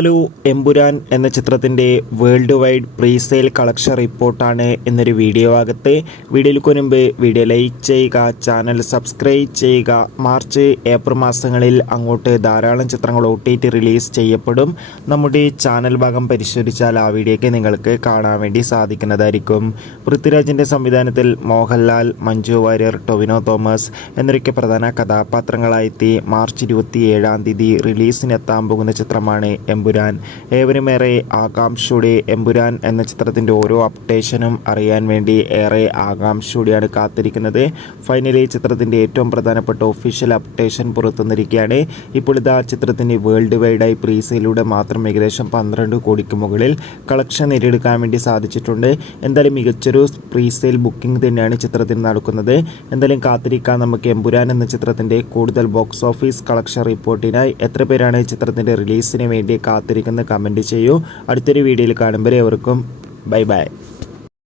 Hello, Empuraan എന്ന ചിത്രത്തിൻ്റെ world wide presale collection റിപ്പോർട്ടാണ് എന്നൊരു വീഡിയോ ആകത്തെ. വീഡിയോയ്ക്ക് മുൻപ് വീഡിയോ ലൈക്ക് ചെയ്യുക, ചാനൽ സബ്സ്ക്രൈബ് ചെയ്യുക. മാർച്ച് ഏപ്രിൽ മാസങ്ങളിൽ അങ്ങോട്ട് ധാരാളം ചിത്രങ്ങൾ OTT റിലീസ് ചെയ്യപ്പെടും. നമ്മുടെ ചാനൽ ഭാഗം പരിശോധിച്ചാൽ ആ വീഡിയോയ്ക്ക് നിങ്ങൾക്ക് കാണാൻ വേണ്ടി സാധിക്കുന്നതായിരിക്കും. പൃഥ്വിരാജിൻ്റെ സംവിധാനത്തിൽ മോഹൻലാൽ, മഞ്ജു വാര്യർ, ടൊവിനോ തോമസ് എന്നൊക്കെ പ്രധാന കഥാപാത്രങ്ങളായെത്തി മാർച്ച് 27 റിലീസിനെത്താൻ പോകുന്ന ചിത്രമാണ് എമ്പുരാൻ. ഏവരുമേറെ ആകാംക്ഷയോടെ എമ്പുരാൻ എന്ന ചിത്രത്തിൻ്റെ ഓരോ അപ്ഡേഷനും അറിയാൻ വേണ്ടി ഏറെ ആകാംക്ഷയോടെയാണ് കാത്തിരിക്കുന്നത്. ഫൈനലി ചിത്രത്തിൻ്റെ ഏറ്റവും പ്രധാനപ്പെട്ട ഒഫീഷ്യൽ അപ്ഡേഷൻ പുറത്തുവന്നിരിക്കുകയാണ്. ഇപ്പോൾ ഇതാ ചിത്രത്തിൻ്റെ വേൾഡ് വൈഡായി പ്രീസെയിലൂടെ മാത്രം ഏകദേശം 12 കോടിക്ക് മുകളിൽ കളക്ഷൻ നേടിയെടുക്കാൻ വേണ്ടി സാധിച്ചിട്ടുണ്ട്. എന്തായാലും മികച്ചൊരു പ്രീസെയിൽ ബുക്കിംഗ് തന്നെയാണ് ചിത്രത്തിന് നടക്കുന്നത്. എന്തായാലും കാത്തിരിക്കാൻ നമുക്ക് എമ്പുരാൻ എന്ന ചിത്രത്തിൻ്റെ കൂടുതൽ ബോക്സ് ഓഫീസ് കളക്ഷൻ റിപ്പോർട്ടിനായി. എത്ര പേരാണ് ചിത്രത്തിൻ്റെ റിലീസിന് വേണ്ടി കാത്തിരിക്കുന്നത് കമൻറ്റ് ചെയ്യൂ. അടുത്തൊരു വീഡിയോയിൽ കാണുമ്പോൾ എവർക്കും ബൈ ബൈ.